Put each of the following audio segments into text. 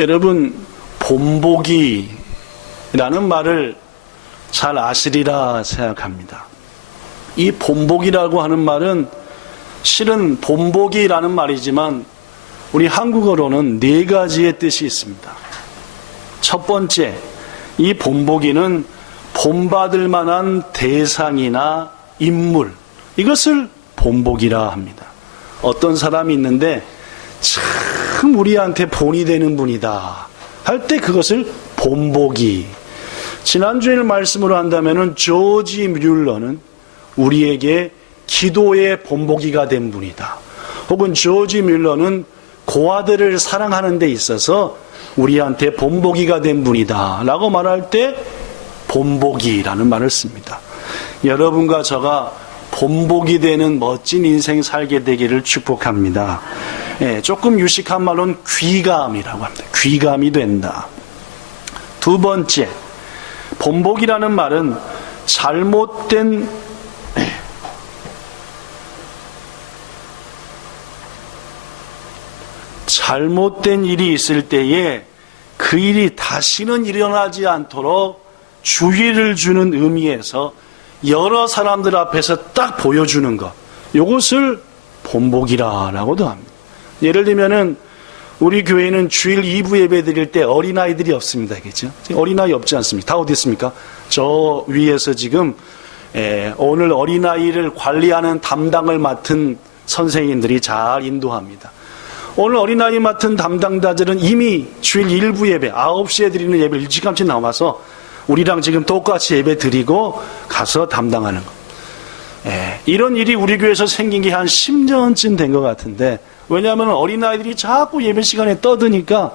여러분, 본보기라는 말을 잘 아시리라 생각합니다. 이 본보기라고 하는 말은 실은 본보기라는 말이지만 우리 한국어로는 네 가지의 뜻이 있습니다. 첫 번째, 이 본보기는 본받을 만한 대상이나 인물, 이것을 본보기라 합니다. 어떤 사람이 있는데 참 우리한테 본이 되는 분이다 할 때 그것을 본보기. 지난주에 말씀으로 한다면 조지 뮬러는 우리에게 기도의 본보기가 된 분이다. 혹은 조지 뮬러는 고아들을 사랑하는 데 있어서 우리한테 본보기가 된 분이다 라고 말할 때 본보기라는 말을 씁니다. 여러분과 저가 본보기 되는 멋진 인생 살게 되기를 축복합니다. 조금 유식한 말로는 귀감이라고 합니다. 귀감이 된다. 두 번째, 본보기라는 말은 잘못된 일이 있을 때에 그 일이 다시는 일어나지 않도록 주의를 주는 의미에서 여러 사람들 앞에서 딱 보여주는 것, 이것을 본보기라고도 합니다. 예를 들면은 우리 교회는 주일 2부 예배 드릴 때 어린아이들이 없습니다. 그렇죠? 어린아이 없지 않습니까? 다 어디 있습니까? 저 위에서 지금 오늘 어린아이를 관리하는 담당을 맡은 선생님들이 잘 인도합니다. 오늘 어린아이 맡은 담당자들은 이미 주일 1부 예배 9시에 드리는 예배 일찌감치 나와서 우리랑 지금 똑같이 예배 드리고 가서 담당하는 것. 이런 일이 우리 교회에서 생긴 게 한 10년쯤 된 것 같은데, 왜냐하면 어린아이들이 자꾸 예배 시간에 떠드니까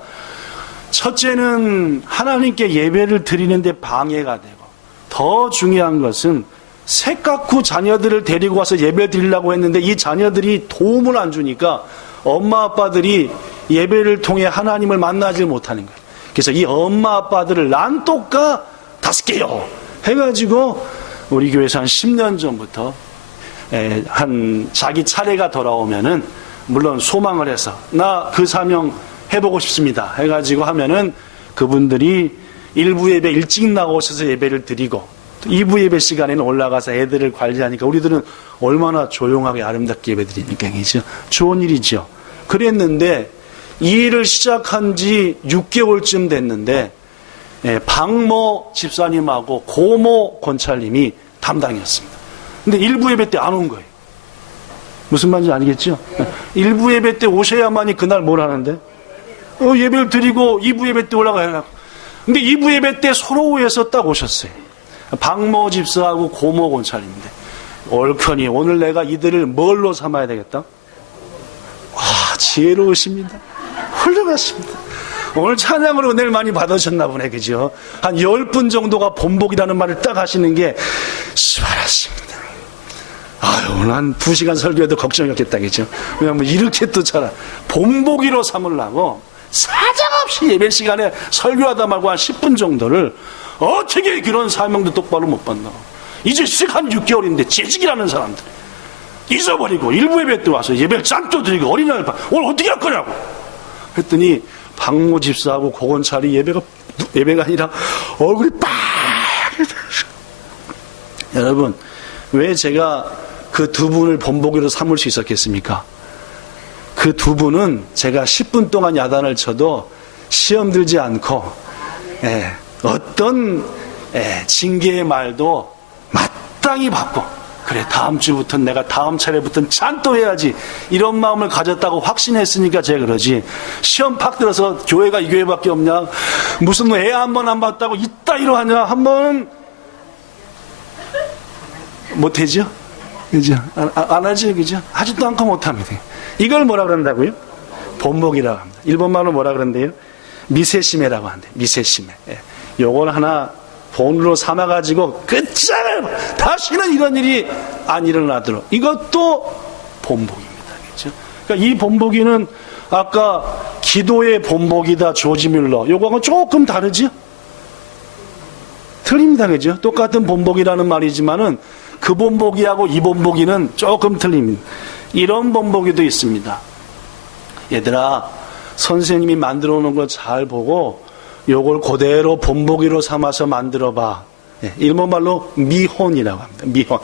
첫째는 하나님께 예배를 드리는데 방해가 되고, 더 중요한 것은 새까쿠 자녀들을 데리고 와서 예배 드리려고 했는데 이 자녀들이 도움을 안 주니까 엄마 아빠들이 예배를 통해 하나님을 만나지 못하는 거예요. 그래서 이 엄마 아빠들을 난또까 5개요 해가지고 우리 교회에서 한 10년 전부터 한 자기 차례가 돌아오면은 물론 소망을 해서 나 그 사명 해보고 싶습니다 해가지고 하면은 그분들이 1부 예배 일찍 나오셔서 예배를 드리고 2부 예배 시간에는 올라가서 애들을 관리하니까 우리들은 얼마나 조용하게 아름답게 예배 드리니까 그죠? 좋은 일이죠. 그랬는데 이 일을 시작한 지 6개월쯤 됐는데 박모 집사님하고 고모 권찰님이 담당이었습니다. 근데 1부 예배 때 안 온 거예요. 무슨 말인지 아니겠죠? 1부 예배 때 오셔야만이 그날 뭘 하는데? 예배를 드리고 2부 예배 때 올라가요. 근데 2부 예배 때 소로우에서 딱 오셨어요. 박모 집사하고 고모 권찰님인데 옳거니 오늘 내가 이들을 뭘로 삼아야 되겠다? 와, 지혜로우십니다. 훌륭하십니다. 오늘 찬양으로 은혜를 많이 받으셨나 보네, 그죠? 한 10분 정도가 본복이라는 말을 딱 하시는 게 수고하십니다. 아유, 오늘 한 2시간 설교해도 걱정이 없겠다, 그죠? 왜냐면 이렇게 또 잘 본보기로 삼으려고 사정없이 예배 시간에 설교하다 말고 한 10분 정도를 어떻게 그런 사명도 똑바로 못 받나. 이제 시간 6개월인데 재직이라는 사람들 잊어버리고 1부 예배 때 와서 예배를 짱또 드리고 어린아이를 오늘 어떻게 할 거냐고 했더니 박모 집사하고 고건찰이 예배가 아니라 얼굴이 빨개. 여러분, 왜 제가 그 두 분을 본보기로 삼을 수 있었겠습니까? 그 두 분은 제가 10분 동안 야단을 쳐도 시험 들지 않고 어떤 징계의 말도 마땅히 받고, 그래 다음 주부터는 내가 다음 차례부터는 찬또 해야지 이런 마음을 가졌다고 확신했으니까 제가 그러지, 시험 팍 들어서 교회가 이 교회밖에 없냐, 무슨 애 한 번 안 봤다고 이따위로 하냐, 한 번 못하죠? 그죠? 안 하지, 그죠? 하지도 않고 못합니다. 이걸 뭐라 그런다고요? 본보기라고 합니다. 일본말로 뭐라 그런데요? 미세심해라고 한대. 미세심해. 요걸 하나 본으로 삼아가지고 끝장을 다시는 이런 일이 안 일어나도록, 이것도 본보기입니다. 그렇죠? 그러니까 이 본보기는 아까 기도의 본보기다 조지 뮬러, 요거하고 조금 다르죠? 틀립니다. 그죠? 똑같은 본보기라는 말이지만은 그 본보기하고 이 본보기는 조금 틀립니다. 이런 본보기도 있습니다. 얘들아, 선생님이 만들어 놓은 걸 잘 보고 요걸 그대로 본보기로 삼아서 만들어 봐. 일본말로 미혼이라고 합니다. 미혼.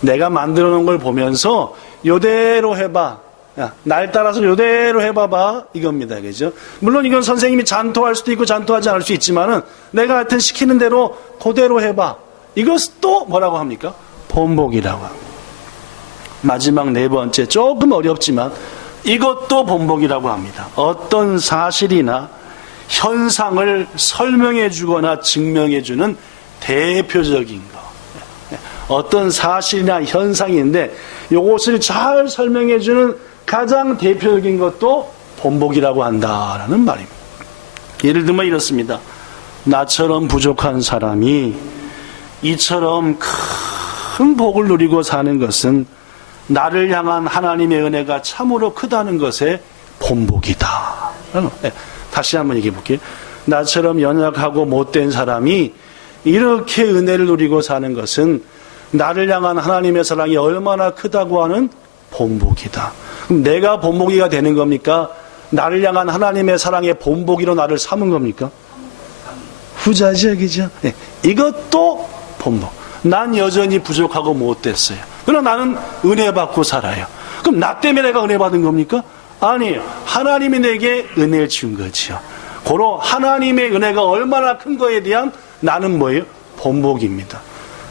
내가 만들어 놓은 걸 보면서 요대로 해봐. 야, 날 따라서 요대로 해봐봐. 이겁니다. 그죠? 물론 이건 선생님이 잔토할 수도 있고 잔토하지 않을 수 있지만은 내가 하여튼 시키는 대로 그대로 해봐. 이것도 뭐라고 합니까? 본보기라고 합니다. 마지막 네 번째, 조금 어렵지만 이것도 본보기라고 합니다. 어떤 사실이나 현상을 설명해 주거나 증명해 주는 대표적인 것. 어떤 사실이나 현상인데 이것을 잘 설명해 주는 가장 대표적인 것도 본보기라고 한다라는 말입니다. 예를 들면 이렇습니다. 나처럼 부족한 사람이 이처럼 큰 복을 누리고 사는 것은 나를 향한 하나님의 은혜가 참으로 크다는 것의 본보기다. 다시 한번 얘기해 볼게요. 나처럼 연약하고 못된 사람이 이렇게 은혜를 누리고 사는 것은 나를 향한 하나님의 사랑이 얼마나 크다고 하는 본보기다. 그럼 내가 본보기가 되는 겁니까? 나를 향한 하나님의 사랑의 본보기로 나를 삼은 겁니까? 후자죠, 그죠? 네. 이것도 본보. 난 여전히 부족하고 못됐어요. 그러나 나는 은혜 받고 살아요. 그럼 나 때문에 내가 은혜 받은 겁니까? 아니에요. 하나님이 내게 은혜를 준 거지요. 고로 하나님의 은혜가 얼마나 큰 거에 대한 나는 뭐예요? 본보기입니다.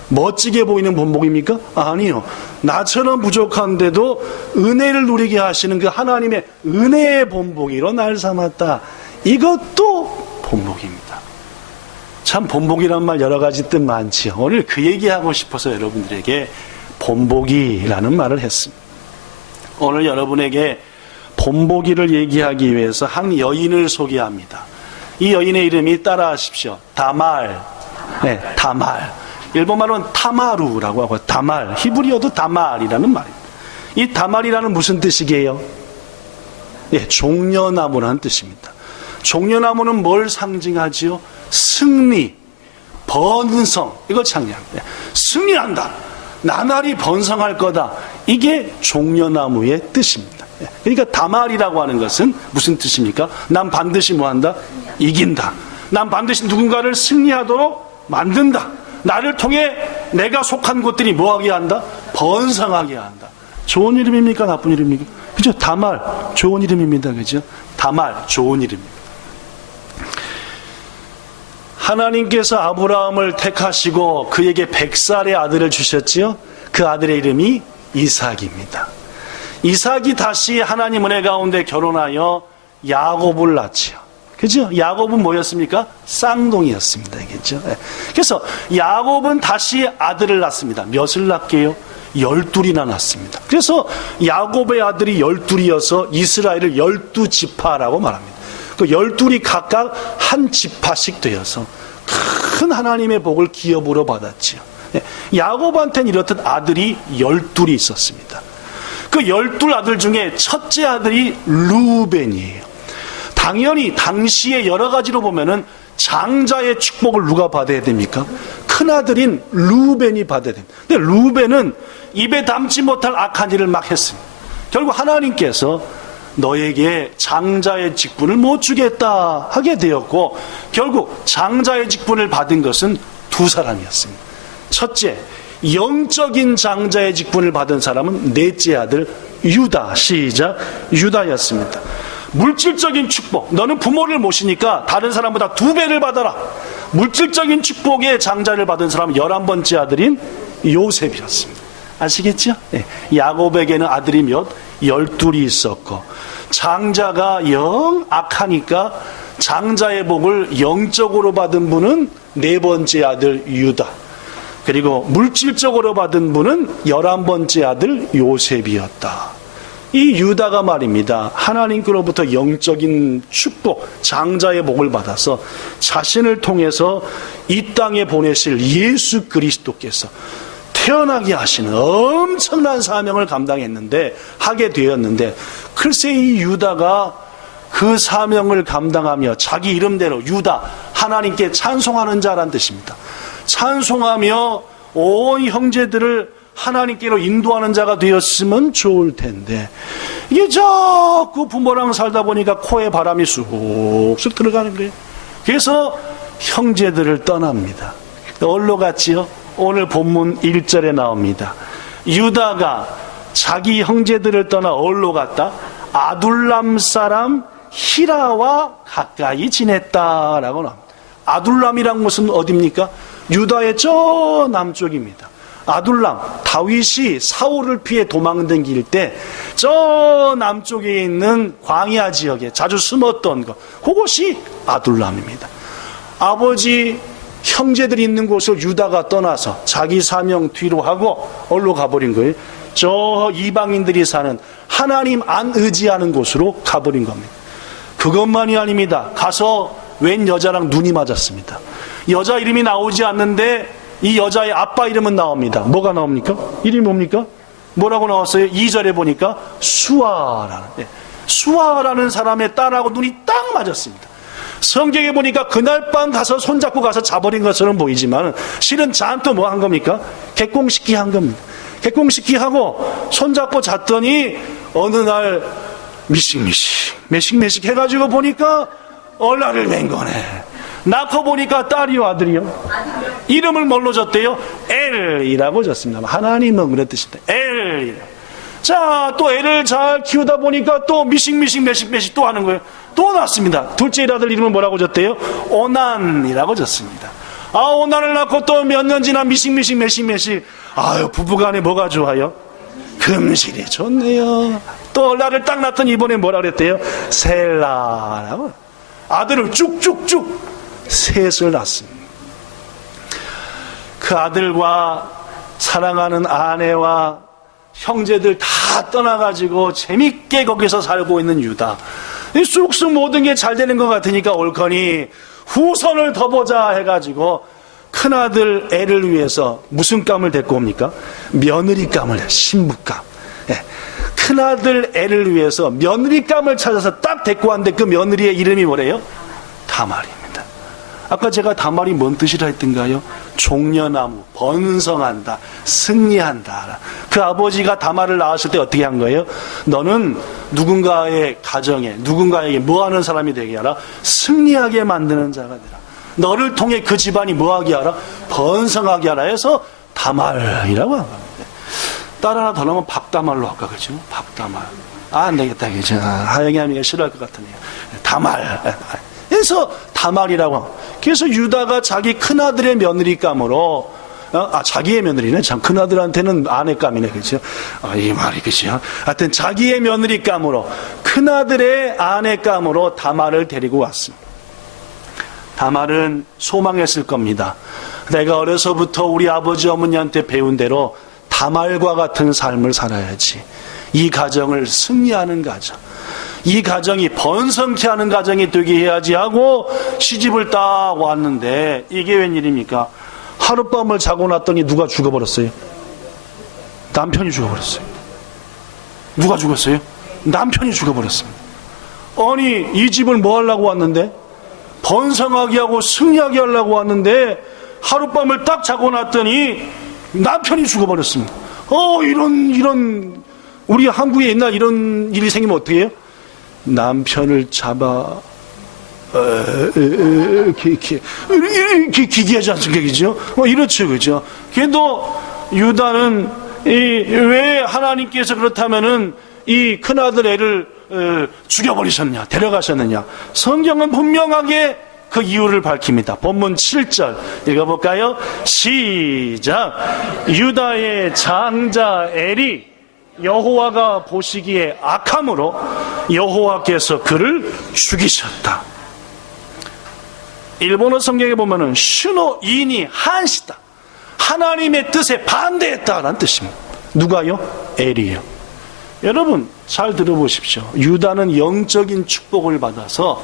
멋지게 보이는 본보기입니까? 아니요. 나처럼 부족한데도 은혜를 누리게 하시는 그 하나님의 은혜의 본보기로 날 삼았다. 이것도 본보기입니다. 참 본보기란 말 여러 가지 뜻 많지요. 오늘 그 얘기하고 싶어서 여러분들에게 본보기라는 말을 했습니다. 오늘 여러분에게 본보기를 얘기하기 위해서 한 여인을 소개합니다. 이 여인의 이름이 따라하십시오. 다말. 네, 다말. 일본말로는 타마루라고 하고 다말. 히브리어도 다말이라는 말입니다. 이 다말이라는 무슨 뜻이게요? 네, 종려나무라는 뜻입니다. 종려나무는 뭘 상징하지요? 승리, 번성, 이걸 창조합니다. 승리한다. 나날이 번성할 거다. 이게 종려나무의 뜻입니다. 그러니까 다말이라고 하는 것은 무슨 뜻입니까? 난 반드시 뭐한다? 이긴다. 난 반드시 누군가를 승리하도록 만든다. 나를 통해 내가 속한 곳들이 뭐하게 한다? 번성하게 한다. 좋은 이름입니까? 나쁜 이름입니까? 그죠? 다말, 좋은 이름입니다. 그죠? 다말, 좋은 이름입니다. 하나님께서 아브라함을 택하시고 그에게 100살의 아들을 주셨지요. 그 아들의 이름이 이삭입니다. 이삭이 다시 하나님 은혜 가운데 결혼하여 야곱을 낳지요. 그죠? 야곱은 뭐였습니까? 쌍둥이였습니다. 그죠? 그래서 야곱은 다시 아들을 낳습니다. 몇을 낳게요? 12이나 낳습니다. 그래서 야곱의 아들이 12이어서 이스라엘을 12지파라고 말합니다. 그 12이 각각 한 지파씩 되어서 큰 하나님의 복을 기업으로 받았지요. 야곱한테는 이렇듯 아들이 12이 있었습니다. 그 12 아들 중에 첫째 아들이 루벤이에요. 당연히 당시에 여러 가지로 보면은 장자의 축복을 누가 받아야 됩니까? 큰 아들인 루벤이 받아야 됩니다. 근데 루벤은 입에 담지 못할 악한 일을 막 했습니다. 결국 하나님께서 너에게 장자의 직분을 못 주겠다 하게 되었고, 결국 장자의 직분을 받은 것은 두 사람이었습니다. 첫째, 영적인 장자의 직분을 받은 사람은 넷째 아들 유다, 시작, 유다였습니다. 물질적인 축복, 너는 부모를 모시니까 다른 사람보다 2배를 받아라. 물질적인 축복의 장자를 받은 사람은 11번째 아들인 요셉이었습니다. 아시겠죠? 네. 야곱에게는 아들이 12이 있었고, 장자가 영 악하니까 장자의 복을 영적으로 받은 분은 4번째 아들 유다, 그리고 물질적으로 받은 분은 11번째 아들 요셉이었다. 이 유다가 말입니다, 하나님께로부터 영적인 축복, 장자의 복을 받아서 자신을 통해서 이 땅에 보내실 예수 그리스도께서 태어나게 하시는 엄청난 사명을 하게 되었는데, 글쎄 이 유다가 그 사명을 감당하며 자기 이름대로 유다, 하나님께 찬송하는 자란 뜻입니다. 찬송하며 온 형제들을 하나님께로 인도하는 자가 되었으면 좋을 텐데, 이게 자꾸 부모랑 살다 보니까 코에 바람이 쑥쑥 들어가는 거예요. 그래서 형제들을 떠납니다. 어디로 갔지요? 오늘 본문 1절에 나옵니다. 유다가 자기 형제들을 떠나 어디로 갔다? 아둘람 사람 히라와 가까이 지냈다라고 나옵니다. 아둘람이란 곳은 어디입니까? 유다의 저 남쪽입니다. 아둘람, 다윗이 사울을 피해 도망다닐 때 저 남쪽에 있는 광야 지역에 자주 숨었던 것, 그것이 아둘람입니다. 아버지 형제들이 있는 곳을 유다가 떠나서 자기 사명 뒤로 하고 어디로 가버린 거예요? 저 이방인들이 사는 하나님 안 의지하는 곳으로 가버린 겁니다. 그것만이 아닙니다. 가서 웬 여자랑 눈이 맞았습니다. 여자 이름이 나오지 않는데 이 여자의 아빠 이름은 나옵니다. 뭐가 나옵니까? 이름이 뭡니까? 뭐라고 나왔어요? 2절에 보니까 수아라는, 수아라는 사람의 딸하고 눈이 딱 맞았습니다. 성경에 보니까 그날 밤 가서 손잡고 가서 자버린 것처럼 보이지만 실은 자한테 뭐 한 겁니까? 객공식기 한 겁니다. 객공식기 하고 손잡고 잤더니 어느 날 미식미식 해가지고 보니까 얼라를 맨 거네. 낳고 보니까 딸이요, 아들이요? 이름을 뭘로 줬대요? 엘이라고 줬습니다. 하나님은 그런 뜻입니다. 엘. 자, 또 애를 잘 키우다 보니까 또 미식 또 하는 거예요. 또 낳습니다. 둘째 아들 이름은 뭐라고 줬대요? 오난이라고 줬습니다. 아, 오난을 낳고 또 몇 년 지나 미식. 아유, 부부간에 뭐가 좋아요? 금실이 좋네요. 또 나를 딱 낳더니 이번에 뭐라 그랬대요? 셀라라고. 아들을 쭉쭉쭉 셋을 낳습니다. 그 아들과 사랑하는 아내와 형제들 다 떠나가지고 재밌게 거기서 살고 있는 유다. 쑥쑥 모든 게 잘 되는 것 같으니까 옳거니 후손을 더 보자 해가지고 큰아들 애를 위해서 무슨 감을 데리고 옵니까? 며느리감을, 신부감. 큰아들 애를 위해서 며느리감을 찾아서 딱 데리고 왔는데 그 며느리의 이름이 뭐래요? 다말입니다. 아까 제가 다말이 뭔 뜻이라 했던가요? 종려나무, 번성한다, 승리한다. 그 아버지가 다말을 낳았을 때 어떻게 한 거예요? 너는 누군가의 가정에, 누군가에게 뭐 하는 사람이 되게 하라? 승리하게 만드는 자가 되라. 너를 통해 그 집안이 뭐 하게 하라? 번성하게 하라 해서 다말이라고 한 겁니다. 딸 하나 더 넣으면 박다말로 할까, 그죠? 박다말. 아, 안 되겠다, 그죠? 하영이 하미가 싫어할 것 같으네요. 다말. 그래서 다말이라고 합니다. 그래서 유다가 자기 큰아들의 며느리감으로, 자기의 며느리는 참 큰아들한테는 아내감이네, 그죠? 이 말이, 그죠? 하여튼 자기의 며느리감으로, 큰아들의 아내감으로 다말을 데리고 왔습니다. 다말은 소망했을 겁니다. 내가 어려서부터 우리 아버지 어머니한테 배운 대로 다말과 같은 삶을 살아야지. 이 가정을 승리하는 가정, 이 가정이 번성케 하는 가정이 되게 해야지 하고 시집을 딱 왔는데 이게 웬일입니까? 하룻밤을 자고 났더니 누가 죽어버렸어요? 남편이 죽어버렸어요. 누가 죽었어요? 남편이 죽어버렸습니다. 아니, 이 집을 뭐 하려고 왔는데? 번성하게 하고 승리하게 하려고 왔는데 하룻밤을 딱 자고 났더니 남편이 죽어버렸습니다. 이런 우리 한국에 옛날 이런 일이 생기면 어떻게 해요? 남편을 잡아 이렇게 기괴하지 않습니까? 그죠? 이렇죠, 그죠? 그래도 유다는 왜 하나님께서 그렇다면은 이 큰아들 애를 죽여버리셨냐, 데려가셨느냐? 성경은 분명하게 그 이유를 밝힙니다. 본문 7절 읽어볼까요? 시작. 유다의 장자 엘이 여호와가 보시기에 악함으로 여호와께서 그를 죽이셨다. 일본어 성경에 보면은 슈노 인이 한시다. 하나님의 뜻에 반대했다라는 뜻입니다. 누가요? 엘이요. 여러분 잘 들어보십시오. 유다는 영적인 축복을 받아서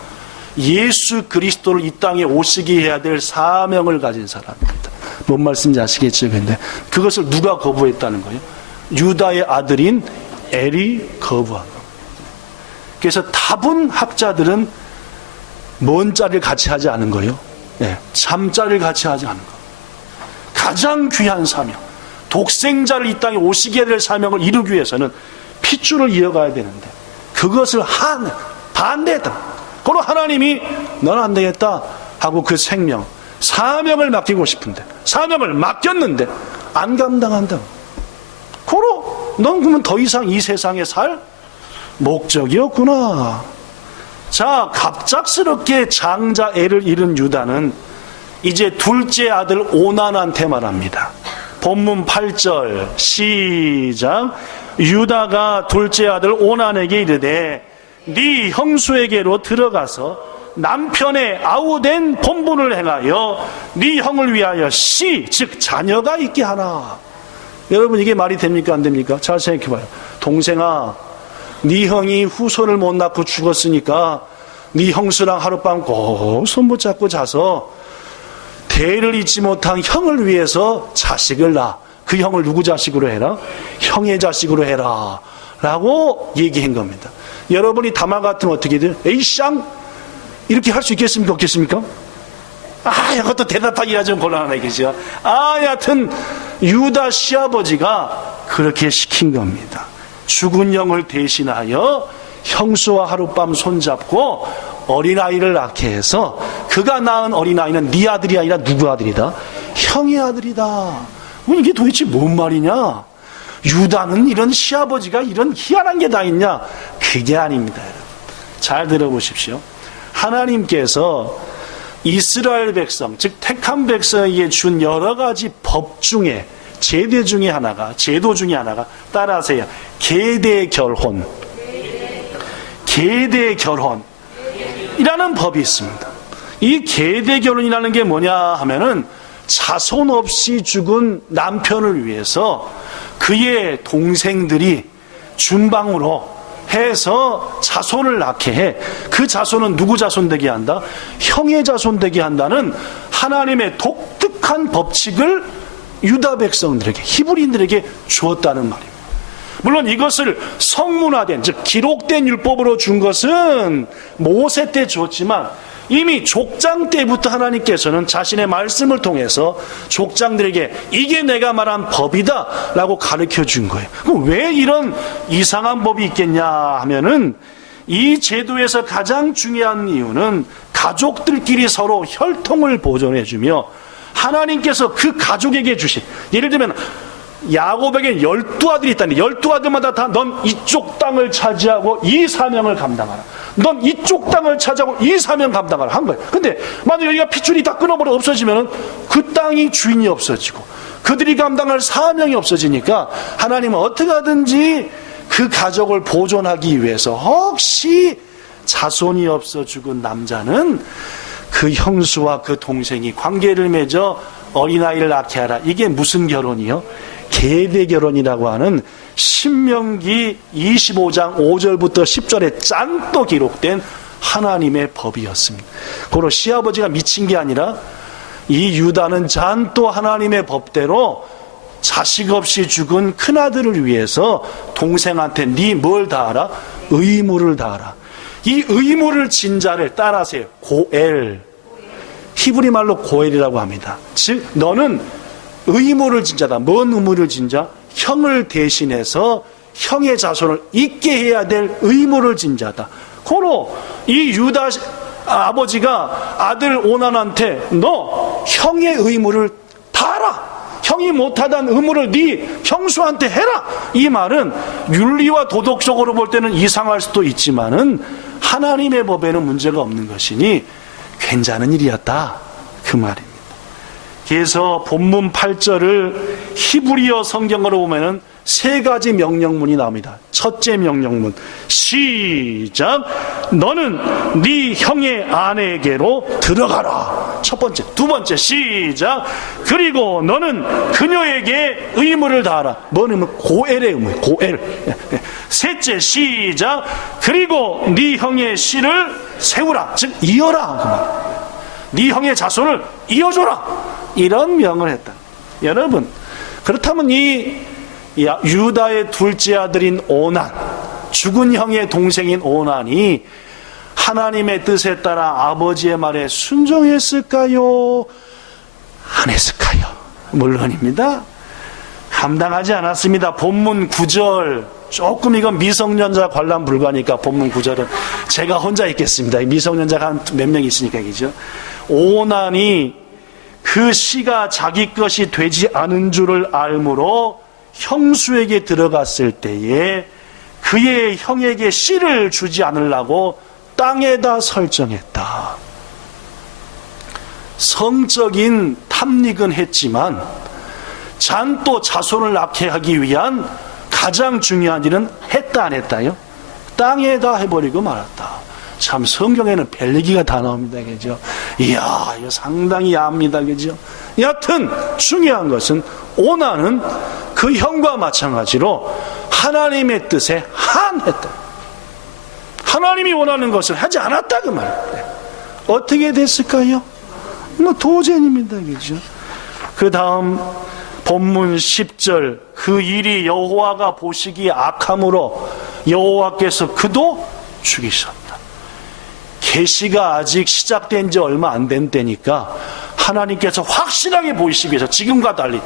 예수 그리스도를 이 땅에 오시게 해야 될 사명을 가진 사람입니다. 뭔 말씀인지 아시겠죠? 근데 그것을 누가 거부했다는 거예요? 유다의 아들인 엘이 거부한 겁니다. 그래서 다분 학자들은 뭔 자를 같이 하지 않은 거예요? 잠자를 같이 하지 않은 거. 가장 귀한 사명, 독생자를 이 땅에 오시게 될 사명을 이루기 위해서는 핏줄을 이어가야 되는데 그것을 반대했다. 그러나 하나님이 넌 안 되겠다 하고 그 생명, 사명을 맡기고 싶은데, 사명을 맡겼는데 안 감당한다. 그러 넌 그러면 더 이상 이 세상에 살 목적이 없구나. 자, 갑작스럽게 장자 애를 잃은 유다는 이제 둘째 아들 오난한테 말합니다. 본문 8절 시작. 유다가 둘째 아들 오난에게 이르되 네 형수에게로 들어가서 남편의 아우된 본분을 행하여 네 형을 위하여 즉 자녀가 있게 하라. 여러분, 이게 말이 됩니까 안 됩니까? 잘 생각해봐요. 동생아, 네 형이 후손을 못 낳고 죽었으니까 네 형수랑 하룻밤 꼭 손 붙잡고 자서 대를 잊지 못한 형을 위해서 자식을 낳아. 그 형을 누구 자식으로 해라? 형의 자식으로 해라 라고 얘기한 겁니다. 여러분이 다말 같으면 어떻게 돼요? 에이쌍 이렇게 할 수 있겠습니까? 없겠습니까? 이것도 대답하기가 좀 곤란하네, 그죠? 여하튼 유다 시아버지가 그렇게 시킨 겁니다. 죽은 형을 대신하여 형수와 하룻밤 손잡고 어린아이를 낳게 해서 그가 낳은 어린아이는 네 아들이 아니라 누구 아들이다? 형의 아들이다. 이게 도대체 뭔 말이냐? 유다는 이런 시아버지가 이런 희한한 게 다 있냐? 그게 아닙니다, 여러분. 잘 들어보십시오. 하나님께서 이스라엘 백성, 즉 택한 백성에게 준 여러 가지 법 중에 제도 중에 하나가 따라하세요. 계대결혼. 계대결혼이라는 법이 있습니다. 이 계대결혼이라는 게 뭐냐 하면은 자손 없이 죽은 남편을 위해서 그의 동생들이 준방으로 해서 자손을 낳게 해. 그 자손은 누구 자손 되게 한다? 형의 자손 되게 한다는 하나님의 독특한 법칙을 유다 백성들에게, 히브리인들에게 주었다는 말입니다. 물론 이것을 성문화된, 즉 기록된 율법으로 준 것은 모세 때 주었지만 이미 족장 때부터 하나님께서는 자신의 말씀을 통해서 족장들에게 이게 내가 말한 법이다 라고 가르쳐 준 거예요. 그럼 왜 이런 이상한 법이 있겠냐 하면은 이 제도에서 가장 중요한 이유는 가족들끼리 서로 혈통을 보존해 주며 하나님께서 그 가족에게 주신, 예를 들면 야곱에게 12아들이 있다는데 12아들마다 다 넌 이쪽 땅을 차지하고 이 사명을 감당하라, 넌 이쪽 땅을 차지하고 이 사명 감당하라 한 거예요. 근데 만약 여기가 핏줄이 다 끊어버려 없어지면 그 땅이 주인이 없어지고 그들이 감당할 사명이 없어지니까 하나님은 어떻게 하든지 그 가족을 보존하기 위해서 혹시 자손이 없어 죽은 남자는 그 형수와 그 동생이 관계를 맺어 어린아이를 낳게 하라. 이게 무슨 결혼이요? 계대결혼이라고 하는 신명기 25장 5절부터 10절에 짠또 기록된 하나님의 법이었습니다. 고로 시아버지가 미친 게 아니라 이 유다는 짠또 하나님의 법대로 자식 없이 죽은 큰아들을 위해서 동생한테 네 뭘 다하라? 의무를 다하라. 이 의무를 진 자를 따라하세요. 고엘. 히브리 말로 고엘이라고 합니다. 즉 너는 의무를 진 자다. 뭔 의무를 진 자? 형을 대신해서 형의 자손을 있게 해야 될 의무를 진 자다. 고로 이 유다 아버지가 아들 오난한테 너 형의 의무를 다하라. 형이 못하던 의무를 네 형수한테 해라. 이 말은 윤리와 도덕적으로 볼 때는 이상할 수도 있지만은 하나님의 법에는 문제가 없는 것이니 괜찮은 일이었다, 그 말입니다. 그래서 본문 8절을 히브리어 성경으로 보면은 세 가지 명령문이 나옵니다. 첫째 명령문 시작. 너는 네 형의 아내에게로 들어가라. 첫 번째. 두 번째 시작. 그리고 너는 그녀에게 의무를 다하라. 뭔 의무? 고엘의 의무. 고엘. 셋째 시작. 그리고 네 형의 씨를 세우라. 즉 이어라. 그 말. 네 형의 자손을 이어줘라. 이런 명을 했다. 여러분, 그렇다면 이 유다의 둘째 아들인 오난, 죽은 형의 동생인 오난이 하나님의 뜻에 따라 아버지의 말에 순종했을까요? 안 했을까요? 물론입니다. 감당하지 않았습니다. 본문 9절 조금 이건 미성년자 관람 불가니까 본문 구절은 제가 혼자 읽겠습니다. 미성년자가 한 몇 명 있으니까 그죠? 오난이 그 씨가 자기 것이 되지 않은 줄을 알므로 형수에게 들어갔을 때에 그의 형에게 씨를 주지 않으려고 땅에다 설정했다. 성적인 탐닉은 했지만 또 자손을 낳게 하기 위한 가장 중요한 일은 했다 안 했다요? 땅에다 해버리고 말았다. 참 성경에는 별 얘기가 다 나옵니다. 그죠? 이야, 이거 상당히 야합니다. 그죠? 여하튼 중요한 것은 오난은 그 형과 마찬가지로 하나님의 뜻에 한했다. 하나님이 원하는 것을 하지 않았다 그 말입니다. 어떻게 됐을까요? 뭐 도전입니다. 그죠? 그 다음 본문 10절 그 일이 여호와가 보시기에 악함으로 여호와께서 그도 죽이셨다. 계시가 아직 시작된 지 얼마 안 된 때니까 하나님께서 확실하게 보이시기 위해서 지금과 달리,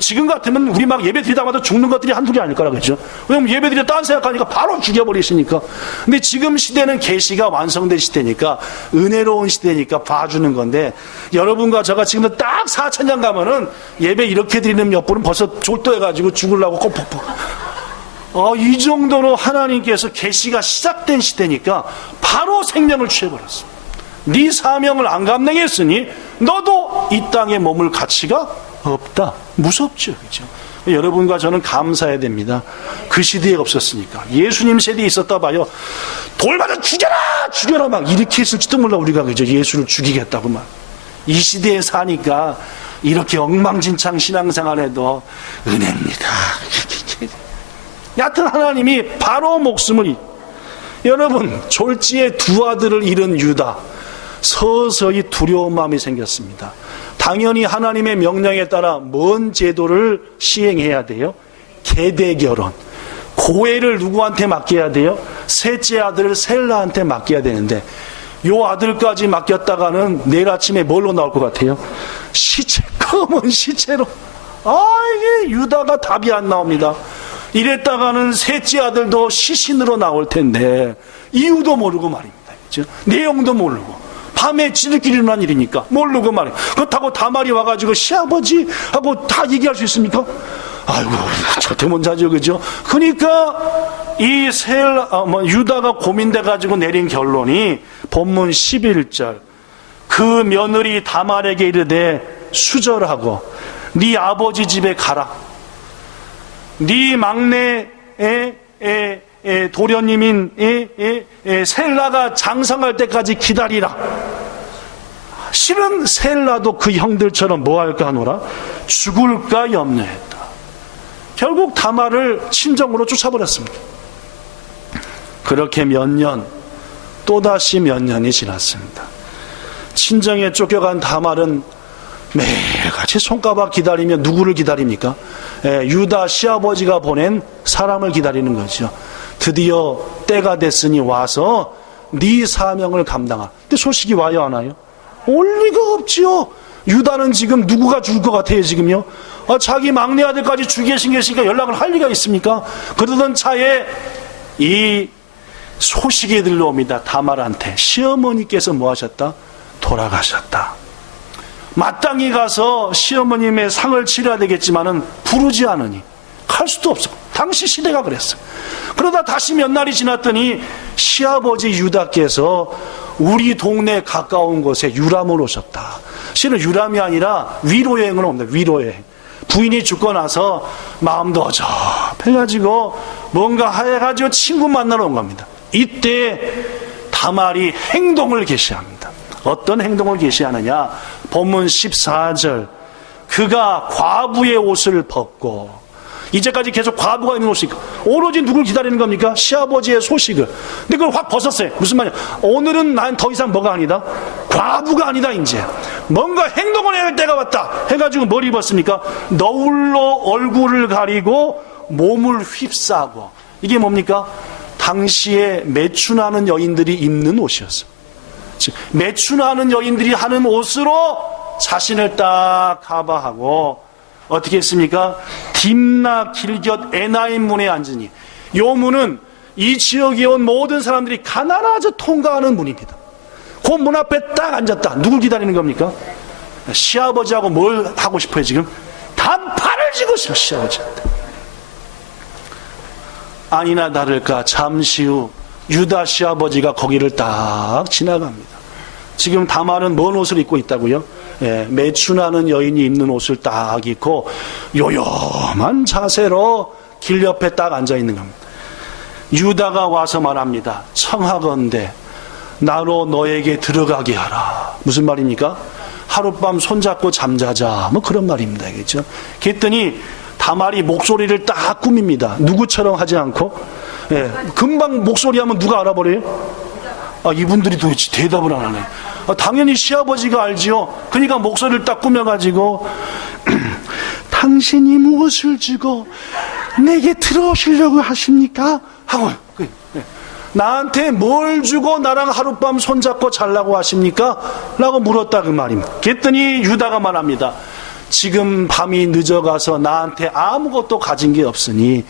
지금 같으면 우리 막 예배 드리다가도 죽는 것들이 한둘이 아닐 거라 그랬죠. 왜냐면 예배 드리다 딴 생각하니까 바로 죽여버리시니까. 근데 지금 시대는 계시가 완성된 시대니까, 은혜로운 시대니까 봐주는 건데, 여러분과 저가 지금 딱 4,000년 가면은 예배 이렇게 드리는 몇 분은 벌써 졸도해가지고 죽으려고 꼭 이 정도로 하나님께서 계시가 시작된 시대니까 바로 생명을 취해버렸어. 네 사명을 안 감당했으니 너도 이 땅에 머물 가치가 없다. 무섭죠, 그렇죠? 여러분과 저는 감사해야 됩니다. 그 시대에 없었으니까. 예수님 세대에 있었다 봐요. 돌 맞아 죽여라 막 이렇게 했을지도 몰라. 우리가 그죠? 예수를 죽이겠다고 막. 이 시대에 사니까 이렇게 엉망진창 신앙생활해도 은혜입니다. 여하튼 하나님이 바로 목숨을 여러분 졸지에 두 아들을 잃은 유다 서서히 두려운 마음이 생겼습니다. 당연히 하나님의 명령에 따라 뭔 제도를 시행해야 돼요? 계대결혼. 고애를 누구한테 맡겨야 돼요? 셋째 아들을 셀라한테 맡겨야 되는데 요 아들까지 맡겼다가는 내일 아침에 뭘로 나올 것 같아요? 시체, 검은 시체로. 이게 유다가 답이 안 나옵니다. 이랬다가는 셋째 아들도 시신으로 나올 텐데 이유도 모르고 말입니다. 그렇죠? 내용도 모르고 밤에 지들끼리 일어난 일이니까 모르고 말이에요. 그렇다고 다말이 와가지고 시아버지 하고 다 얘기할 수 있습니까? 아이고 저태문자죠, 그죠? 그러니까 이 유다가 고민돼가지고 내린 결론이 본문 11절 그 며느리 다말에게 이르되 수절하고 네 아버지 집에 가라. 네 막내 도련님인 셀라가 장성할 때까지 기다리라. 실은 셀라도 그 형들처럼 뭐 할까 하노라? 죽을까 염려했다. 결국 다말을 친정으로 쫓아버렸습니다. 그렇게 몇 년, 또다시 몇 년이 지났습니다. 친정에 쫓겨간 다말은 매일같이 손가락 기다리며 누구를 기다립니까? 유다 시아버지가 보낸 사람을 기다리는 거죠. 드디어 때가 됐으니 와서 네 사명을 감당하. 근데 소식이 와요 안 와요? 올 리가 없지요. 유다는 지금 누구가 죽을 것 같아요 지금요? 자기 막내 아들까지 죽이게 생겼으니까 연락을 할 리가 있습니까? 그러던 차에 이 소식이 들려옵니다. 다말한테 시어머니께서 뭐 하셨다? 돌아가셨다. 마땅히 가서 시어머님의 상을 치러야 되겠지만은 부르지 않으니 갈 수도 없어. 당시 시대가 그랬어. 그러다 다시 몇 날이 지났더니 시아버지 유다께서 우리 동네 가까운 곳에 유람을 오셨다. 실은 유람이 아니라 위로여행을 옵니다. 위로여행. 부인이 죽고 나서 마음도 어접해가지고 뭔가 해가지고 친구 만나러 온 겁니다. 이때 다말이 행동을 개시합니다. 어떤 행동을 개시하느냐? 본문 14절 그가 과부의 옷을 벗고, 이제까지 계속 과부가 있는 옷이니까 오로지 누굴 기다리는 겁니까? 시아버지의 소식을. 근데 그걸 확 벗었어요. 무슨 말이야? 오늘은 난 더 이상 뭐가 아니다? 과부가 아니다. 이제 뭔가 행동을 해야 할 때가 왔다 해가지고 뭘 입었습니까? 너울로 얼굴을 가리고 몸을 휩싸고. 이게 뭡니까? 당시에 매춘하는 여인들이 입는 옷이었어요. 매춘하는 여인들이 하는 옷으로 자신을 딱 커버하고 어떻게 했습니까? 딥나 길곁 에나임 문에 앉으니 요 문은 이 지역에 온 모든 사람들이 가난하죠 통과하는 문입니다. 그 문 앞에 딱 앉았다. 누굴 기다리는 겁니까? 시아버지하고 뭘 하고 싶어요 지금? 단판을 지고 싶어 시아버지한테. 아니나 다를까 잠시 후 유다 시아버지가 거기를 딱 지나갑니다. 지금 다말은 뭔 옷을 입고 있다고요? 예, 매춘하는 여인이 입는 옷을 딱 입고 요염한 자세로 길 옆에 딱 앉아 있는 겁니다. 유다가 와서 말합니다. 청하건대 나로 너에게 들어가게 하라. 무슨 말입니까? 하룻밤 손잡고 잠자자. 뭐 그런 말입니다. 그렇죠? 그랬더니 다말이 목소리를 딱 꾸밉니다. 누구처럼 하지 않고. 예, 금방 목소리 하면 누가 알아버려요? 아, 이분들이 도대체 대답을 안 하네. 아, 당연히 시아버지가 알지요. 그러니까 목소리를 딱 꾸며가지고 당신이 무엇을 주고 내게 들어오시려고 하십니까? 하고 나한테 뭘 주고 나랑 하룻밤 손잡고 자려고 하십니까? 라고 물었다 그 말입니다. 그랬더니 유다가 말합니다. 지금 밤이 늦어가서 나한테 아무것도 가진 게 없으니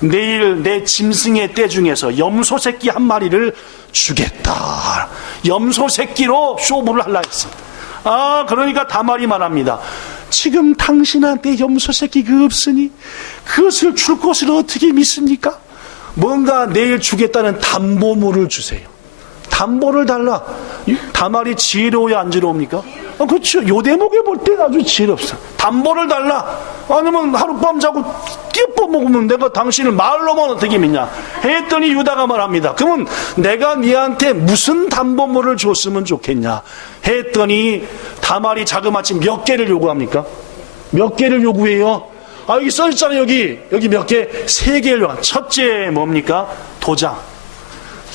내일 내 짐승의 떼 중에서 염소 새끼 한 마리를 주겠다. 염소 새끼로 쇼부를 하려 했습니다. 아, 그러니까 다말이 말합니다. 지금 당신한테 염소 새끼가 없으니 그것을 줄 것을 어떻게 믿습니까? 뭔가 내일 주겠다는 담보물을 주세요. 담보를 달라. 다말이 지혜로워야 안 지혜로웁니까? 그렇죠. 요 대목에 볼 때 아주 지혜롭어. 담보를 달라. 아니면 하룻밤 자고 띄어퍼 먹으면 내가 당신을 말로만 어떻게 믿냐 했더니 유다가 말합니다. 그러면 내가 네한테 무슨 담보물을 줬으면 좋겠냐 했더니 다말이 자그마치 몇 개를 요구합니까? 몇 개를 요구해요? 아, 여기 써있잖아요. 여기 몇 개? 3개를 요구합니다. 첫째 뭡니까? 도장.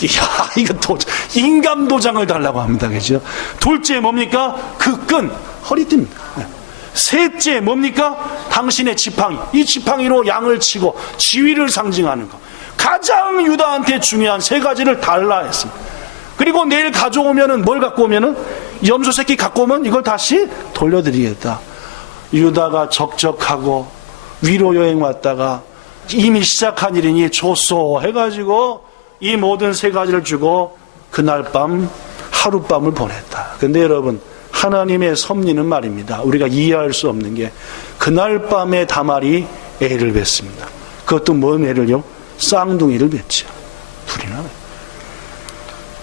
이야, 이거 도장. 인감 도장을 달라고 합니다. 그죠? 둘째 뭡니까? 그 끈. 허리띠입니다. 셋째 뭡니까? 당신의 지팡이. 이 지팡이로 양을 치고 지위를 상징하는 거. 가장 유다한테 중요한 3가지를 달라 했습니다. 그리고 내일 가져오면은 뭘 갖고 오면은 염소 새끼 갖고 오면 이걸 다시 돌려드리겠다. 유다가 적적하고 위로 여행 왔다가 이미 시작한 일이니 줬소 해가지고 이 모든 3가지를 주고 그날 밤 하룻밤을 보냈다. 근데 여러분, 하나님의 섭리는 말입니다. 우리가 이해할 수 없는 게 그날 밤에 다말이 애를 뱄습니다. 그것도 뭔 애를요? 쌍둥이를 뱄죠. 둘이나.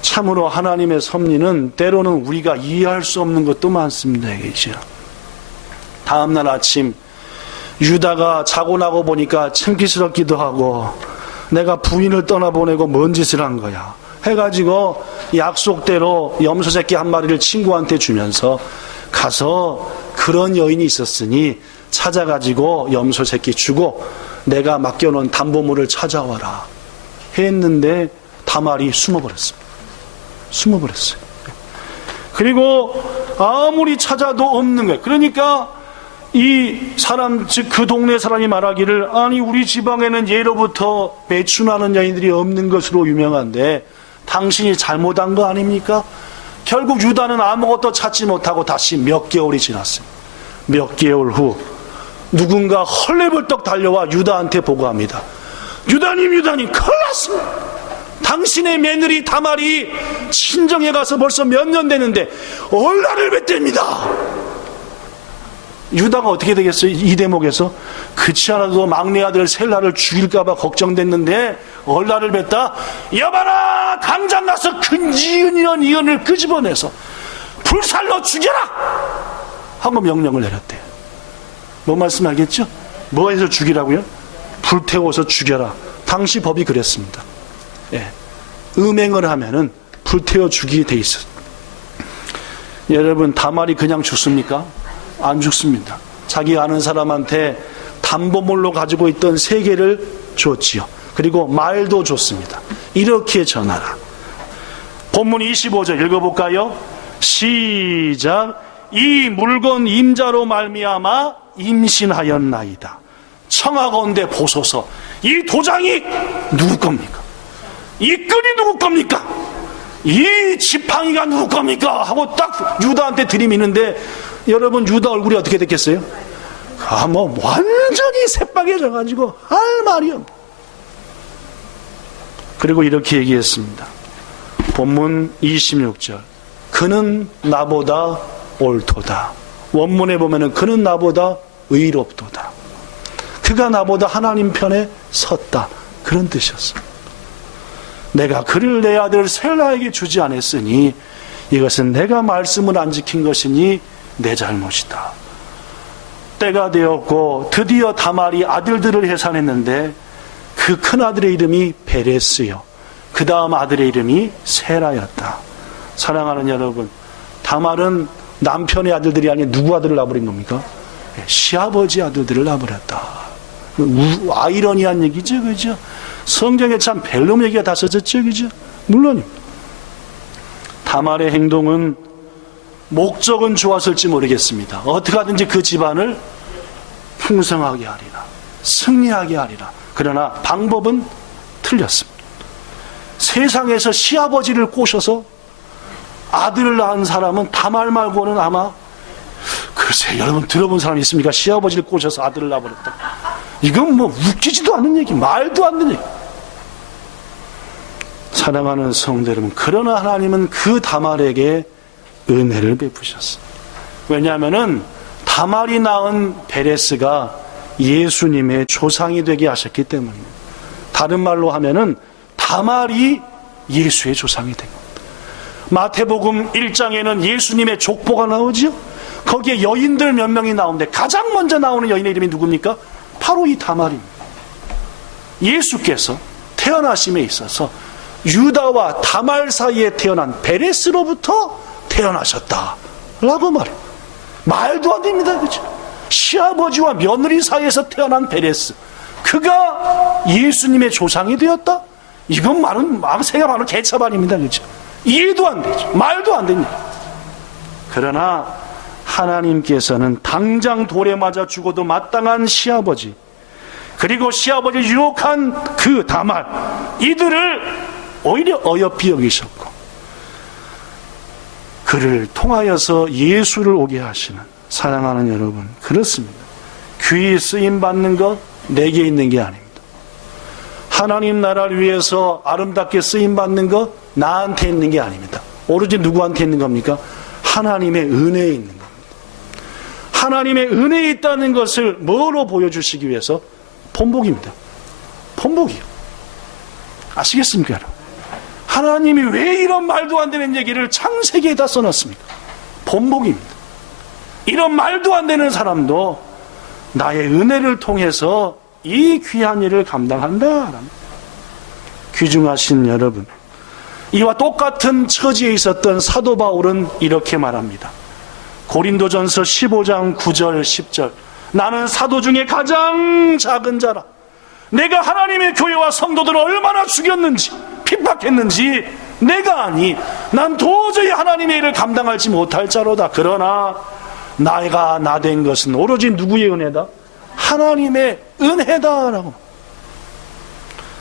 참으로 하나님의 섭리는 때로는 우리가 이해할 수 없는 것도 많습니다. 그렇죠? 다음날 아침 유다가 자고 나고 보니까 창피스럽기도 하고 내가 부인을 떠나보내고 뭔 짓을 한 거야 해가지고 약속대로 염소 새끼 한 마리를 친구한테 주면서 가서 그런 여인이 있었으니 찾아가지고 염소 새끼 주고 내가 맡겨놓은 담보물을 찾아와라 했는데 다말이 숨어버렸습니다. 숨어버렸어요. 그리고 아무리 찾아도 없는 거예요. 그러니까 이 사람, 즉 그 동네 사람이 말하기를, 아니 우리 지방에는 예로부터 매춘하는 여인들이 없는 것으로 유명한데 당신이 잘못한 거 아닙니까? 결국 유다는 아무것도 찾지 못하고 다시 몇 개월이 지났습니다. 몇 개월 후 누군가 헐레벌떡 달려와 유다한테 보고합니다. 유다님 큰일 났습니다. 당신의 며느리 다말이 친정에 가서 벌써 몇 년 됐는데 얼라를 뱉답니다. 유다가 어떻게 되겠어요? 이 대목에서 그렇지 않아도 막내 아들 셀라를 죽일까봐 걱정됐는데 얼라를 뱉다. 여봐라, 당장 가서 큰 이은을 끄집어내서 불살로 죽여라 하고 명령을 내렸대요. 뭔 말씀 알겠죠? 뭐 해서 죽이라고요? 불태워서 죽여라. 당시 법이 그랬습니다. 예. 음행을 하면은 불태워 죽이게 돼 있어요. 여러분, 다말이 그냥 죽습니까? 안 죽습니다. 자기 아는 사람한테 담보물로 가지고 있던 3개를 줬지요. 그리고 말도 줬습니다. 이렇게 전하라. 본문 25절 읽어볼까요? 시작. 이 물건 임자로 말미암아 임신하였나이다. 청하건대 보소서. 이 도장이 누구 겁니까? 이 끈이 누구 겁니까? 이 지팡이가 누구 겁니까? 하고 딱 유다한테 들이미는데 여러분, 유다 얼굴이 어떻게 됐겠어요? 완전히 새빨개져가지고 할 말이 없네. 그리고 이렇게 얘기했습니다. 본문 26절. 그는 나보다 옳도다. 원문에 보면은 그는 나보다 의롭도다. 그가 나보다 하나님 편에 섰다. 그런 뜻이었습니다. 내가 그를 내 아들 셀라에게 주지 않았으니 이것은 내가 말씀을 안 지킨 것이니 내 잘못이다. 때가 되었고 드디어 다말이 아들들을 해산했는데 그 큰아들의 이름이 베레스요, 그 다음 아들의 이름이 세라였다. 사랑하는 여러분, 다말은 남편의 아들들이 아닌 누구 아들을 낳아버린 겁니까? 시아버지 아들들을 낳아버렸다. 아이러니한 얘기죠, 그죠? 성경에 참 벨름 얘기가 다 써졌죠, 그죠? 물론입니다. 다말의 행동은 목적은 좋았을지 모르겠습니다. 어떻게 하든지 그 집안을 풍성하게 하리라, 승리하게 하리라. 그러나 방법은 틀렸습니다. 세상에서 시아버지를 꼬셔서 아들을 낳은 사람은 다말 말고는 아마, 글쎄, 여러분 들어본 사람 있습니까? 시아버지를 꼬셔서 아들을 낳아버렸다. 이건 뭐 웃기지도 않는 얘기, 말도 안 되는 얘기. 사랑하는 성도 여러분, 그러나 하나님은 그 다말에게 은혜를 베푸셨어요. 왜냐하면은 다말이 낳은 베레스가 예수님의 조상이 되게 하셨기 때문입니다. 다른 말로 하면은 다말이 예수의 조상이 된 겁니다. 마태복음 1장에는 예수님의 족보가 나오죠. 거기에 여인들 몇 명이 나오는데 가장 먼저 나오는 여인의 이름이 누굽니까? 바로 이 다말입니다. 예수께서 태어나심에 있어서 유다와 다말 사이에 태어난 베레스로부터 태어나셨다라고 말해요. 말도 안 됩니다, 그죠? 시아버지와 며느리 사이에서 태어난 베레스, 그가 예수님의 조상이 되었다? 이건 말은 망세가 바로 개차반입니다, 그죠? 이해도 안 되죠. 말도 안 됩니다. 그러나 하나님께서는 당장 돌에 맞아 죽어도 마땅한 시아버지, 그리고 시아버지를 유혹한 그 다말, 이들을 오히려 어여삐 여기셨고 그를 통하여서 예수를 오게 하시는, 사랑하는 여러분, 그렇습니다. 귀히 쓰임받는 것 내게 있는 게 아닙니다. 하나님 나라를 위해서 아름답게 쓰임받는 것 나한테 있는 게 아닙니다. 오로지 누구한테 있는 겁니까? 하나님의 은혜에 있는 겁니다. 하나님의 은혜에 있다는 것을 뭐로 보여주시기 위해서? 본복입니다. 본복이요. 아시겠습니까, 여러분? 하나님이 왜 이런 말도 안 되는 얘기를 창세기에다 써놨습니까? 본복입니다. 이런 말도 안 되는 사람도 나의 은혜를 통해서 이 귀한 일을 감당한다. 귀중하신 여러분, 이와 똑같은 처지에 있었던 사도 바울은 이렇게 말합니다. 고린도전서 15장 9절 10절. 나는 사도 중에 가장 작은 자라. 내가 하나님의 교회와 성도들을 얼마나 죽였는지, 핍박했는지 내가 아니, 난 도저히 하나님의 일을 감당하지 못할 자로다. 그러나 나가 나 된 것은 오로지 누구의 은혜다? 하나님의 은혜다라고.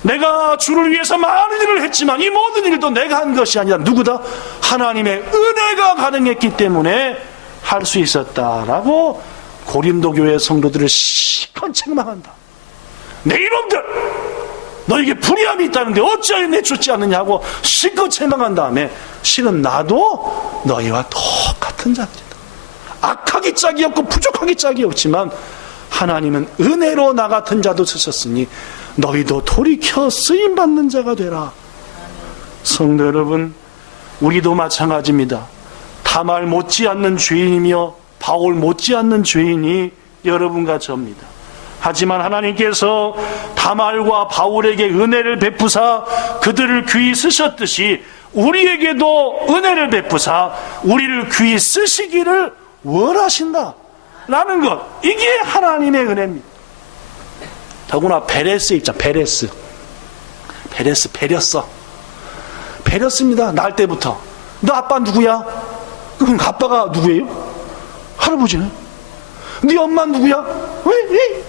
내가 주를 위해서 많은 일을 했지만 이 모든 일도 내가 한 것이 아니라 누구다? 하나님의 은혜가 가능했기 때문에 할 수 있었다라고 고린도 교회 성도들을 시컷 책망한다. 내 이놈들, 너에게 불의함이 있다는데 어찌하여 내쫓지 않느냐고 실컷 책망한 다음에 실은 나도 너희와 똑같은 자들이다. 악하기 짝이 없고 부족하기 짝이 없지만 하나님은 은혜로 나 같은 자도 쓰셨으니 너희도 돌이켜 쓰임받는 자가 되라. 성도 여러분, 우리도 마찬가지입니다. 다말 못지않는 죄인이며 바울 못지않는 죄인이 여러분과 저입니다. 하지만 하나님께서 다말과 바울에게 은혜를 베푸사 그들을 귀히 쓰셨듯이 우리에게도 은혜를 베푸사 우리를 귀히 쓰시기를 원하신다 라는 것, 이게 하나님의 은혜입니다. 더구나 베레스 입장, 베레스 배렸습니다. 날 때부터. 너 아빠 누구야? 그럼 아빠가 누구예요? 할아버지네. 네 엄마 누구야? 왜?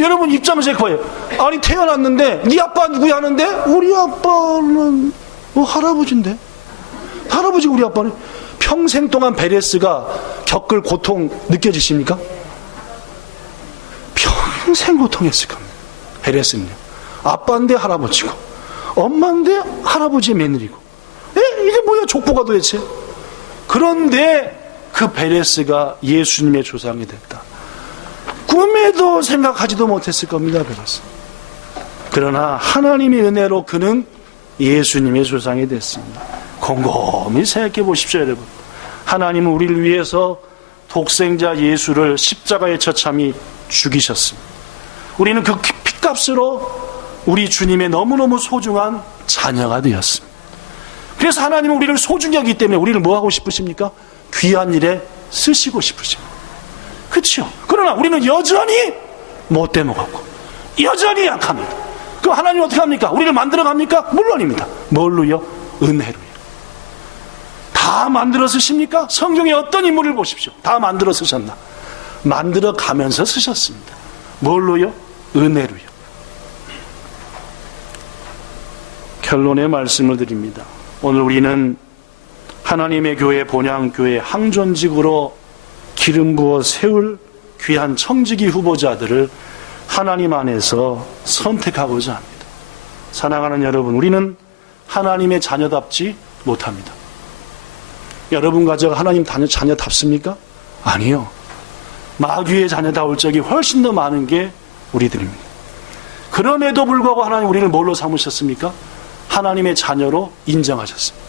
여러분 입장 체크해요. 아니 태어났는데 네 아빠 누구야 하는데 우리 아빠는 할아버지인데. 할아버지가 우리 아빠네. 평생 동안 베레스가 겪을 고통 느껴지십니까? 평생 고통했을 겁니다. 베레스는요. 아빠인데 할아버지고 엄마인데 할아버지의 며느리고. 이게 뭐야 족보가 도대체. 그런데 그 베레스가 예수님의 조상이 됐다. 꿈에도 생각하지도 못했을 겁니다. 베레스. 그러나 하나님의 은혜로 그는 예수님의 조상이 됐습니다. 곰곰이 생각해 보십시오, 여러분. 하나님은 우리를 위해서 독생자 예수를 십자가에 처참히 죽이셨습니다. 우리는 그 핏값으로 우리 주님의 너무너무 소중한 자녀가 되었습니다. 그래서 하나님은 우리를 소중히 여기기 때문에 우리를 뭐 하고 싶으십니까? 귀한 일에 쓰시고 싶으십니다. 그렇죠? 그러나 우리는 여전히 못돼 먹었고 여전히 약합니다. 그럼 하나님 어떻게 합니까? 우리를 만들어 갑니까? 물론입니다. 뭘로요? 은혜로요. 다 만들어 쓰십니까? 성경에 어떤 인물을 보십시오. 다 만들어 쓰셨나? 만들어 가면서 쓰셨습니다. 뭘로요? 은혜로요. 결론의 말씀을 드립니다. 오늘 우리는 하나님의 교회, 본향교회 항존직으로 기름 부어 세울 귀한 청지기 후보자들을 하나님 안에서 선택하고자 합니다. 사랑하는 여러분, 우리는 하나님의 자녀답지 못합니다. 여러분과 제가 하나님 자녀답습니까? 아니요. 마귀의 자녀다울 적이 훨씬 더 많은 게 우리들입니다. 그럼에도 불구하고 하나님 우리를 뭘로 삼으셨습니까? 하나님의 자녀로 인정하셨습니다.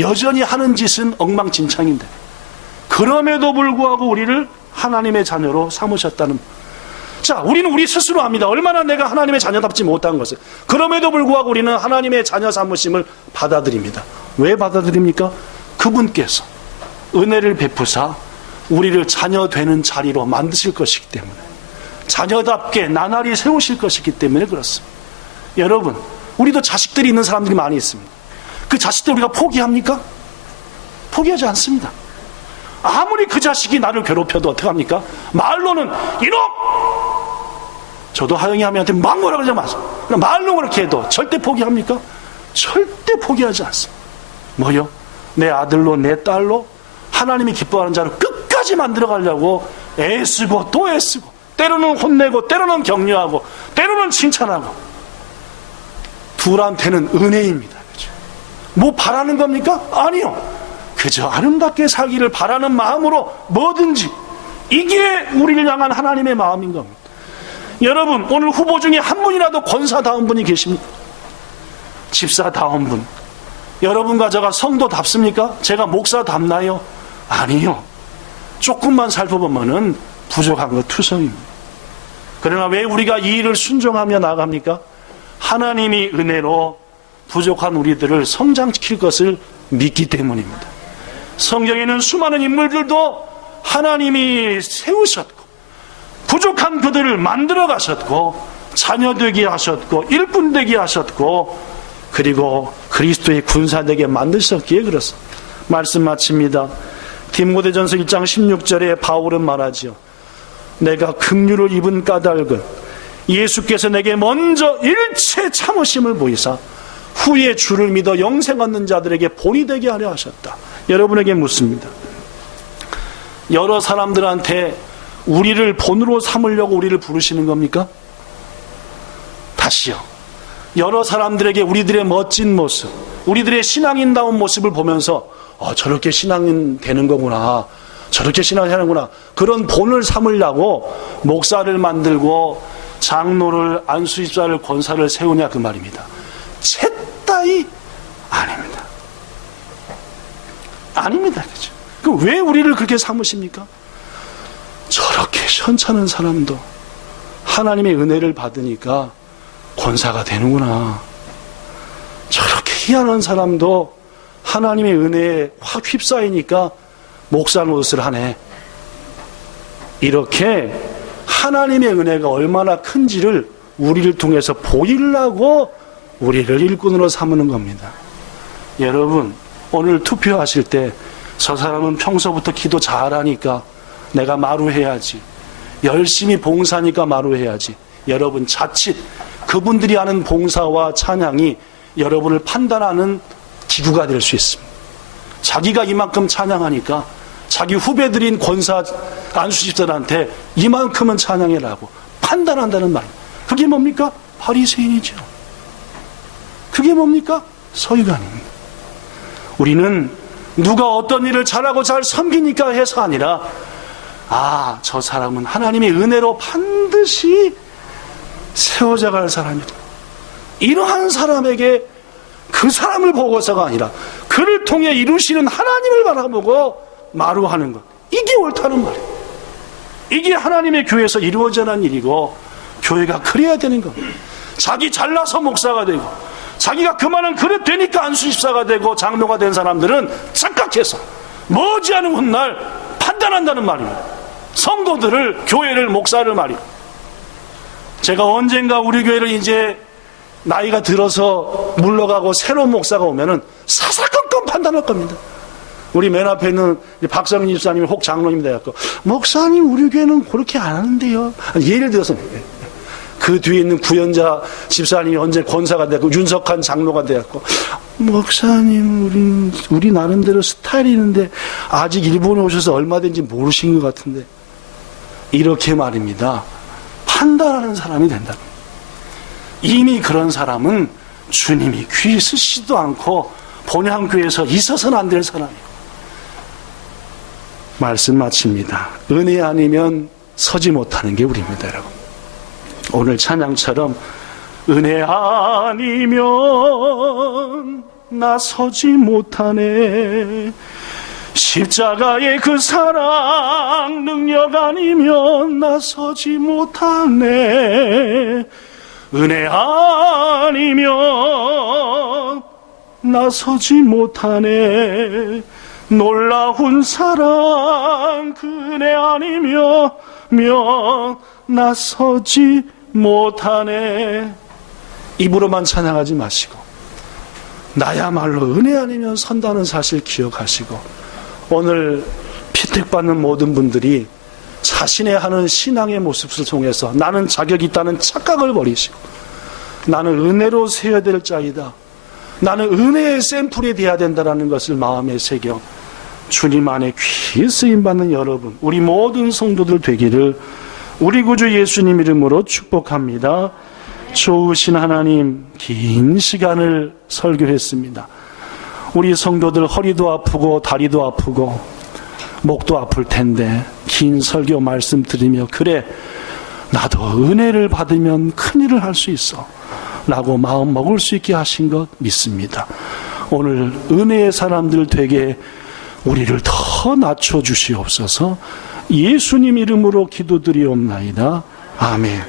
여전히 하는 짓은 엉망진창인데 그럼에도 불구하고 우리를 하나님의 자녀로 삼으셨다는. 자, 우리는 우리 스스로 압니다. 얼마나 내가 하나님의 자녀답지 못한 것을. 그럼에도 불구하고 우리는 하나님의 자녀 삼으심을 받아들입니다. 왜 받아들입니까? 그분께서 은혜를 베푸사 우리를 자녀 되는 자리로 만드실 것이기 때문에, 자녀답게 나날이 세우실 것이기 때문에 그렇습니다. 여러분, 우리도 자식들이 있는 사람들이 많이 있습니다. 그 자식들 우리가 포기합니까? 포기하지 않습니다. 아무리 그 자식이 나를 괴롭혀도 어떡합니까? 말로는 이놈! 저도 하영이 하면한테 막 뭐라 그러지 마세요. 말로 그렇게 해도 절대 포기합니까? 절대 포기하지 않습니다. 뭐요? 내 아들로 내 딸로 하나님이 기뻐하는 자로 끝까지 만들어 가려고 애쓰고 또 애쓰고, 때로는 혼내고 때로는 격려하고 때로는 칭찬하고. 둘한테는 은혜입니다. 그죠? 뭐 바라는 겁니까? 아니요. 그저 아름답게 살기를 바라는 마음으로 뭐든지, 이게 우리를 향한 하나님의 마음인 겁니다. 여러분, 오늘 후보 중에 한 분이라도 권사다운 분이 계십니까? 집사다운 분. 여러분과 제가 성도답습니까? 제가 목사답나요? 아니요. 조금만 살펴보면은 부족한 것 투성입니다. 그러나 왜 우리가 이 일을 순종하며 나아갑니까? 하나님이 은혜로 부족한 우리들을 성장시킬 것을 믿기 때문입니다. 성경에는 수많은 인물들도 하나님이 세우셨고 부족한 그들을 만들어 가셨고 자녀되게 하셨고 일꾼되게 하셨고 그리고 그리스도의 군사되게 만드셨기에 그렇습니다. 말씀 마칩니다. 디모데전서 1장 16절에 바울은 말하지요. 내가 긍휼을 입은 까닭은 예수께서 내게 먼저 일체 참으심을 보이사 후에 주를 믿어 영생 얻는 자들에게 본이 되게 하려 하셨다. 여러분에게 묻습니다. 여러 사람들한테 우리를 본으로 삼으려고 우리를 부르시는 겁니까? 다시요. 여러 사람들에게 우리들의 멋진 모습, 우리들의 신앙인다운 모습을 보면서 저렇게 신앙인 되는 거구나, 저렇게 신앙하는구나, 그런 본을 삼으려고 목사를 만들고 장로를, 안수집사를, 권사를 세우냐 그 말입니다. 채따위 아닙니다. 아닙니다. 그죠? 그럼 왜 우리를 그렇게 삼으십니까? 저렇게 현찮은 사람도 하나님의 은혜를 받으니까 권사가 되는구나. 저렇게 희한한 사람도 하나님의 은혜에 확 휩싸이니까 목사 노릇을 하네. 이렇게 하나님의 은혜가 얼마나 큰지를 우리를 통해서 보이려고 우리를 일꾼으로 삼는 겁니다. 여러분, 오늘 투표하실 때 저 사람은 평소부터 기도 잘하니까 내가 마루해야지, 열심히 봉사하니까 마루해야지. 여러분, 자칫 그분들이 하는 봉사와 찬양이 여러분을 판단하는 기구가 될 수 있습니다. 자기가 이만큼 찬양하니까 자기 후배들인 권사, 안수집사들한테 이만큼은 찬양해라고 판단한다는 말. 그게 뭡니까? 바리새인이죠. 그게 뭡니까? 서기관입니다. 우리는 누가 어떤 일을 잘하고 잘 섬기니까 해서 아니라, 아, 저 사람은 하나님의 은혜로 반드시 세워져 갈 사람이다. 이러한 사람에게 그 사람을 보고서가 아니라 그를 통해 이루시는 하나님을 바라보고 마루하는 것. 이게 옳다는 말이에요. 이게 하나님의 교회에서 이루어져야 일이고 교회가 그래야 되는 겁니다. 자기 잘나서 목사가 되고 자기가 그만한 그릇 되니까 안수집사가 되고 장로가 된 사람들은 착각해서 머지않은 훗날 판단한다는 말입니다. 성도들을, 교회를, 목사를 말이에요. 제가 언젠가 우리 교회를 이제 나이가 들어서 물러가고 새로운 목사가 오면은 사사건건 판단할 겁니다. 우리 맨 앞에 있는 박성인 집사님이 혹 장로님 돼갖고, 목사님 우리 교회는 그렇게 안 하는데요. 예를 들어서 그 뒤에 있는 구현자 집사님이 언제 권사가 되고 윤석한 장로가 되었고, 목사님 우리 나름대로 스타일이 있는데 아직 일본에 오셔서 얼마 된지 모르신 것 같은데, 이렇게 말입니다. 판단하는 사람이 된다. 이미 그런 사람은 주님이 귀 쓰시지도 않고 본향교회에서 있어서는 안 될 사람이에요. 말씀 마칩니다. 은혜 아니면 서지 못하는 게 우리입니다, 여러분. 오늘 찬양처럼 은혜 아니면 나 서지 못하네, 십자가의 그 사랑 능력 아니면 나 서지 못하네, 은혜 아니면 나 서지 못하네, 놀라운 사랑 그 은혜 아니면 나 서지 못하네. 입으로만 찬양하지 마시고 나야말로 은혜 아니면 선다는 사실 기억하시고, 오늘 피택받는 모든 분들이 자신의 하는 신앙의 모습을 통해서 나는 자격이 있다는 착각을 버리시고, 나는 은혜로 세워야 될 자이다, 나는 은혜의 샘플이 되어야 된다는 것을 마음에 새겨 주님 안에 귀히 쓰임받는 여러분, 우리 모든 성도들 되기를 우리 구주 예수님 이름으로 축복합니다. 좋으신 하나님, 긴 시간을 설교했습니다. 우리 성도들 허리도 아프고 다리도 아프고 목도 아플 텐데 긴 설교 말씀 드리며, 그래 나도 은혜를 받으면 큰일을 할 수 있어 라고 마음 먹을 수 있게 하신 것 믿습니다. 오늘 은혜의 사람들 되게 우리를 더 낮춰주시옵소서. 예수님 이름으로 기도드리옵나이다. 아멘.